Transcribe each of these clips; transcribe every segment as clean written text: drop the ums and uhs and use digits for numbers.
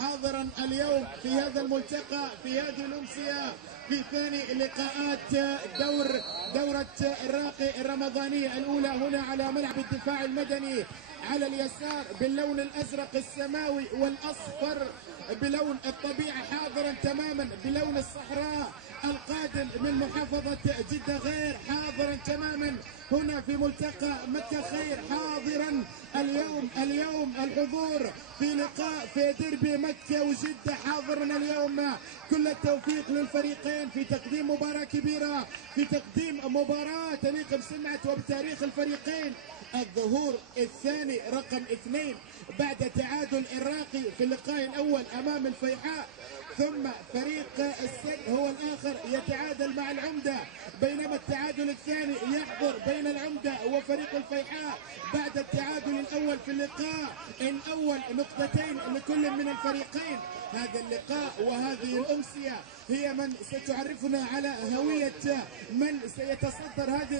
حاضرا اليوم في هذا الملتقى في هذه الأمسية في ثاني لقاءات دورة الراقي الرمضانية الأولى هنا على ملعب الدفاع المدني على اليسار باللون الأزرق السماوي والأصفر بلون الطبيعة حاضرا تماما بلون الصحراء القادم من محافظة جدة غير حاضرا تماما هنا في ملتقى مكة خير حاضرا اليوم الحضور في لقاء في ديربي مكة وجدة حاضرا اليوم. كل التوفيق للفريقين في تقديم مباراة كبيرة في تقديم مباراة تليق بسمعة وبتاريخ الفريقين. الظهور الثاني رقم 2 بعد تعادل الراقي في اللقاء الأول أمام الفيحاء، ثم فريق السد هو الآخر يتعادل مع العمدة، بينما التعادل الثاني يحضر بين العمدة وفريق الفيحاء بعد التعادل الأول في اللقاء الأول نقطتين لكل من الفريقين. هذا اللقاء وهذه الأمسية هي من ستعرفنا على هوية من سيتصدر هذه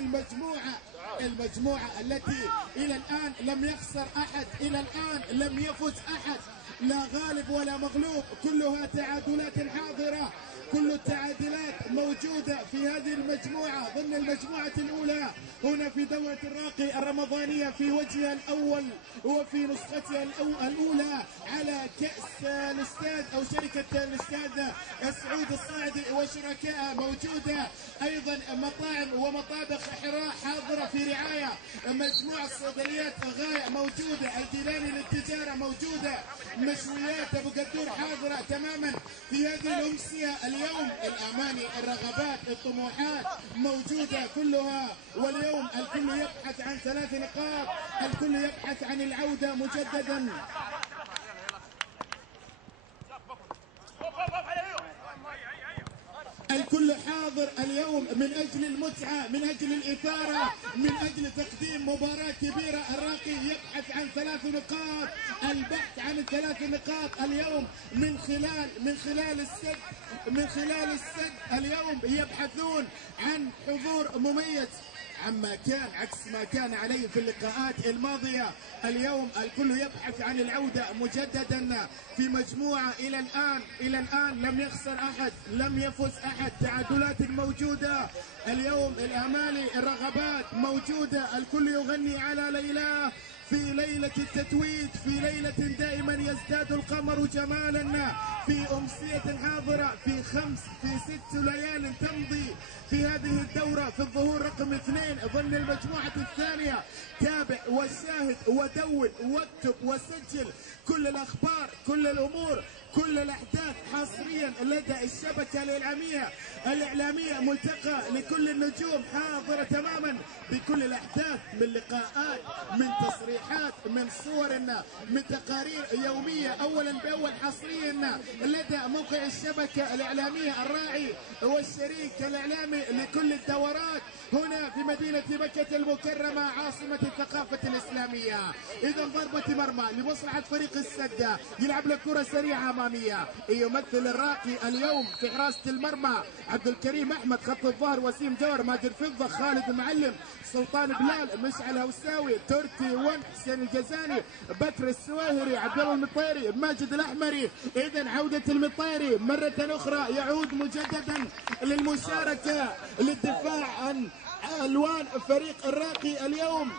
المجموعة التي إلى الآن لم يخسر أحد، إلى الآن لم يفز أحد، لا غالب ولا مغلوب، كلها تعادلات حاضرة، كل التعادلات موجودة في هذه المجموعة ضمن المجموعة الأولى هنا في دورة الراقي الرمضانية في وجهها الأول وفي نسختها الأولى على كأس الاستاد أو شركة الاستاد سعود الصاعدي وشركائها موجودة، أيضا مطاعم ومطابخ حراء حاضرة في رعاية، مجموعة صيدليات غاية موجودة، الجيلاني للتجارة موجودة، مشويات أبو قدور حاضرة تماما في هذه الأمسية اليوم. الأماني الرغبات الطموحات موجودة كلها، واليوم الكل يبحث عن 3 نقاط، الكل يبحث عن العودة مجددا. الكل حاضر اليوم من أجل المتعة، من أجل الإثارة، من أجل تقديم مباراة كبيرة. الراقي يبحث عن 3 نقاط، البحث عن 3 نقاط اليوم من خلال السد اليوم يبحثون عن حضور مميز عما كان عكس ما كان عليه في اللقاءات الماضية. اليوم الكل يبحث عن العودة مجددا في مجموعة إلى الآن لم يخسر أحد، لم يفز أحد، تعادلات موجودة اليوم، الأماني الرغبات موجودة، الكل يغني على ليلى في ليلة التتويج، في ليلة دائما يزداد القمر جمالا، في أمسية حاضرة في 6 ليال تمضي في هذه الدورة في الظهور رقم 2 ضمن المجموعة الثانية. تابع وشاهد ودون واكتب وسجل كل الأخبار، كل الأمور، كل الأحداث حصريا لدى الشبكة الإعلامية ملتقى لكل النجوم حاضرة تماما بكل الأحداث من لقاءات، من تصريحات، من صور، من تقارير يومية أولا بأول حصريا لدى موقع الشبكة الإعلامية الراعي والشريك الإعلامي لكل الدورات هنا في مدينة مكة المكرمة عاصمة الثقافة الإسلامية. إذا ضربة مرمى لمصلحة فريق السدة، يلعب لك كرة سريعة أمامية، يمثل الراقي اليوم في حراسة المرمى عبد الكريم أحمد، خط الظهر وسيم جور، ماجد فضة، خالد المعلم، سلطان بلال، مشعل هوساوي، تركي ون، حسين الجزاني، بكر السواهري، عبد الله المطيري، ماجد الأحمري. إذا عودة المطيري مرة أخرى يعود مجددا للمشاركة للدفاع عن ألوان فريق الراقي اليوم.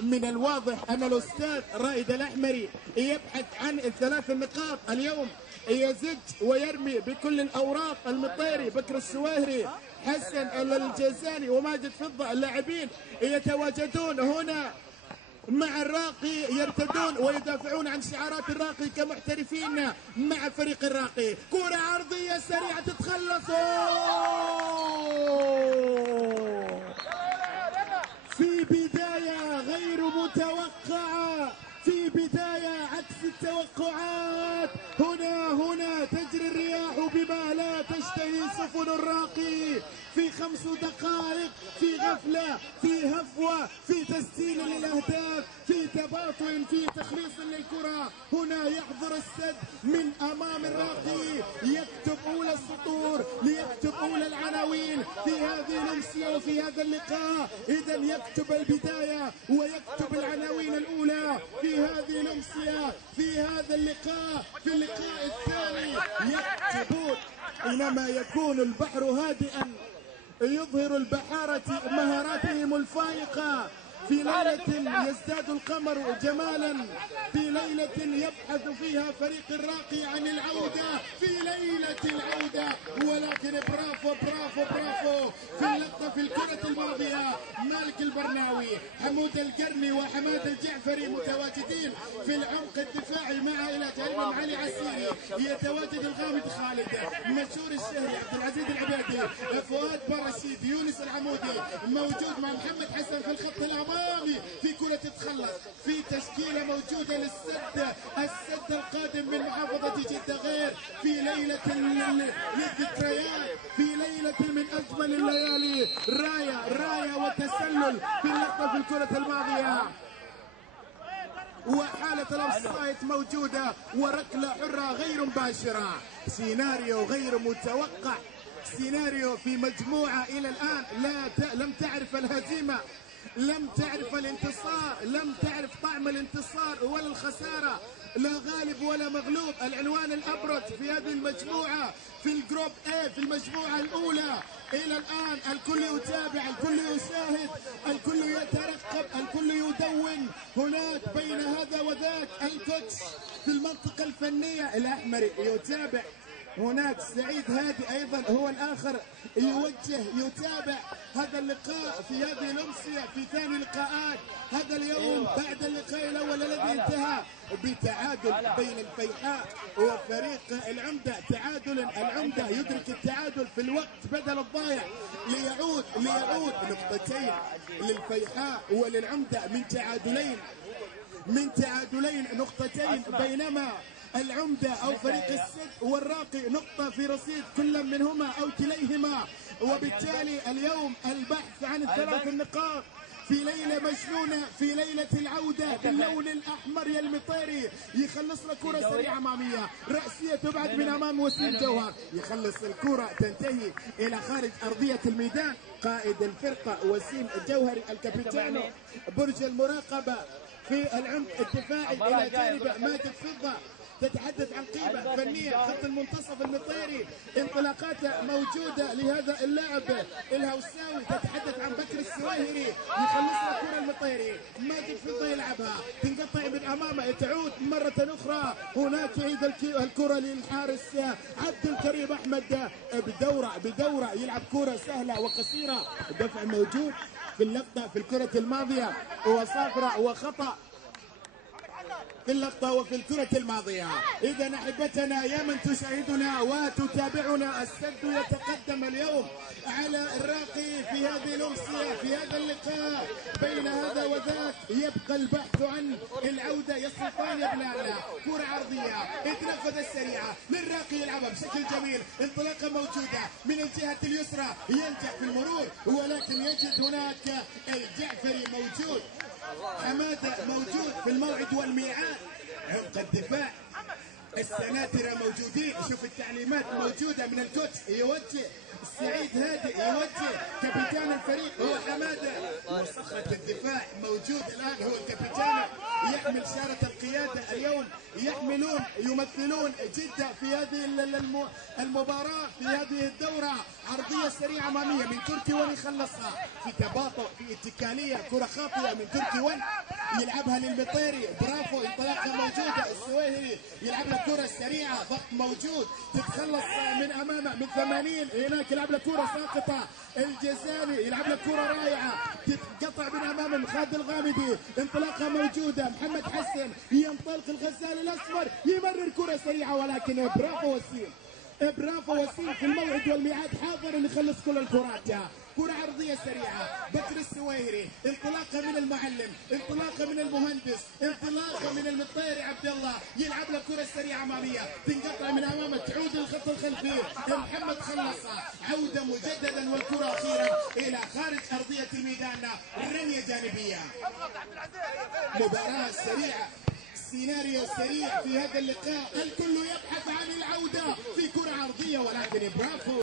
من الواضح أن الأستاذ رائد الأحمري يبحث عن 3 نقاط اليوم، يزج ويرمي بكل الأوراق. المطيري، بكر السواهري، حسن الجزاني وماجد فضة اللاعبين يتواجدون هنا مع الراقي، يرتدون ويدافعون عن شعارات الراقي كمحترفين مع فريق الراقي. كرة عرضية سريعة تتخلص في بداية غير متوقعة، في بداية عكس التوقعات. هنا تجري الرياح بما لا تشتهي السفن الراقي في 5 دقائق، في غفلة، في هفوة، في تسجيل للأهداف، في تباطؤ، في تخليص للكرة. هنا يحضر السد من أمام الراقي، يكتب أولى السطور، ليكتب أولى العناوين في هذه الأمسية وفي هذا اللقاء. إذا يكتب البداية ويكتب العناوين الأولى في هذه الأمسية، في هذا اللقاء، في اللقاء الثاني يكتبون. حينما يكون البحر هادئا يظهر البحارة مهاراتهم الفائقة. في ليلة يزداد القمر جمالا، في ليلة يبحث فيها فريق الراقي عن العودة، في ليلة العودة. ولكن برافو برافو برافو في اللقطة في الكرة الماضية. مالك البرناوي، حمود القرني وحماد الجعفري متواجدين في العمق الدفاعي مع إلى جانب علي عسيري. يتواجد الغامد خالد، مشهور الشهري، عبد العزيز العبيدي، فؤاد برشيد، يونس العمودي موجود مع محمد حسن في الخط الأمامي. في كرة تتخلص، في تشكيلة موجودة للسد، السد القادم من محافظة جدة غير في ليلة للذكريات، في ليلة من أجمل الليالي. راية وتسلل في اللقطة في الكرة الماضية، وحالة الأوفسايد موجودة، وركلة حرة غير مباشرة. سيناريو غير متوقع، سيناريو في مجموعة إلى الآن لم تعرف الهزيمة، لم تعرف الانتصار، لم تعرف طعم الانتصار ولا الخسارة، لا غالب ولا مغلوب. العنوان الأبرز في هذه المجموعة في الجروب A في المجموعة الأولى إلى الآن. الكل يتابع، الكل يشاهد، الكل يترقب، الكل يدون. هناك بين هذا وذاك الكوتش في المنطقة الفنية الأحمر يتابع. هناك سعيد هادي أيضا هو الآخر يتابع هذا اللقاء في هذه الأمسية في ثاني لقاءات هذا اليوم بعد اللقاء الأول الذي انتهى بتعادل بين الفيحاء وفريق العمدة. تعادل، العمدة يدرك التعادل في الوقت بدل الضايع ليعود نقطتين للفيحاء وللعمدة من تعادلين نقطتين، بينما العمدة أو فريق السد والراقي نقطة في رصيد كل منهما أو كليهما. وبالتالي اليوم البحث عن ال3 النقاط في ليلة مجنونة، في ليلة العودة باللون الأحمر يا المطيري. يخلص له كرة سريعة أمامية رأسية تبعد من أمام وسيم جوهر، يخلص الكرة تنتهي إلى خارج أرضية الميدان. قائد الفرقة وسيم الجوهري الكابيتانو، برج المراقبة في العمق الدفاعي إلى جانب ماجد فضة. تتحدث عن قيمة فنية خط المنتصف المطيري، انطلاقاته موجودة لهذا اللاعب الهوساوي. تتحدث عن بكر السويهري، يخلص له كرة المطيري، ماجد فضة يلعبها تنقطع من أمامه، تعود مرة أخرى. هناك يعيد الكرة للحارس عبد الكريم أحمد بدورة يلعب كرة سهلة وقصيرة. دفع موجود في اللقطة في الكرة الماضية وصافرة وخطأ في اللقطة وفي الكرة الماضية. إذا أحبتنا يا من تشاهدنا وتتابعنا، السد يتقدم اليوم على الراقي في هذه الأمسية في هذا اللقاء. بين هذا وذاك يبقى البحث عن العودة. يا سلطان يا بلال، كرة عرضية التنفذ السريعة للراقي يلعبها بشكل جميل، انطلاقة موجودة من الجهة اليسرى، ينجح في المرور ولكن يجد هناك الجعفري موجود، حمادة موجود في الموعد والميعاد. عمق الدفاع السناترة موجودين. شوف التعليمات موجودة من الكوتش، يوجه سعيد هادي، يوجه كابتن الفريق هو حمادة، وصخرة الدفاع موجود الآن هو الكابتن يحمل شارة القيادة. اليوم يمثلون جدة في هذه المباراة في هذه الدورة. عرضية سريعة أمامية من تركي ون يخلصها في تباطؤ في اتكالية، كرة خاطئة من تركي ون يلعبها للمطيري، برافو، انطلاقة موجودة. السويهري يلعب له كرة سريعة، ضغط موجود، تتخلص من أمامه من 80 هناك يلعب له كرة ساقطة. الجزائري يلعب له كرة رائعة تتقطع من أمامه خالد الغامدي، انطلاقة موجودة. محمد حسن ينطلق الغزال الأسمر يمرر كرة سريعة ولكن برافو وسيم، برافو وسيم في الموعد والميعاد حاضر اللي يخلص كل الكرات. كرة عرضية سريعة، بكر السويهري، انطلاقة من المعلم، انطلاقة من المهندس، انطلاقة من المطيري عبد الله، يلعب له كرة سريعة أمامية، تنقطع من أمامه تعود للخط الخلفي، محمد خلصها، عودة مجددا والكرة أخيرا إلى خارج أرضية الميدان، رمية جانبية. مباراة سريعة، سيناريو سريع في هذا اللقاء، الكل يبحث عن العودة في كرة عرضية ولكن برافو.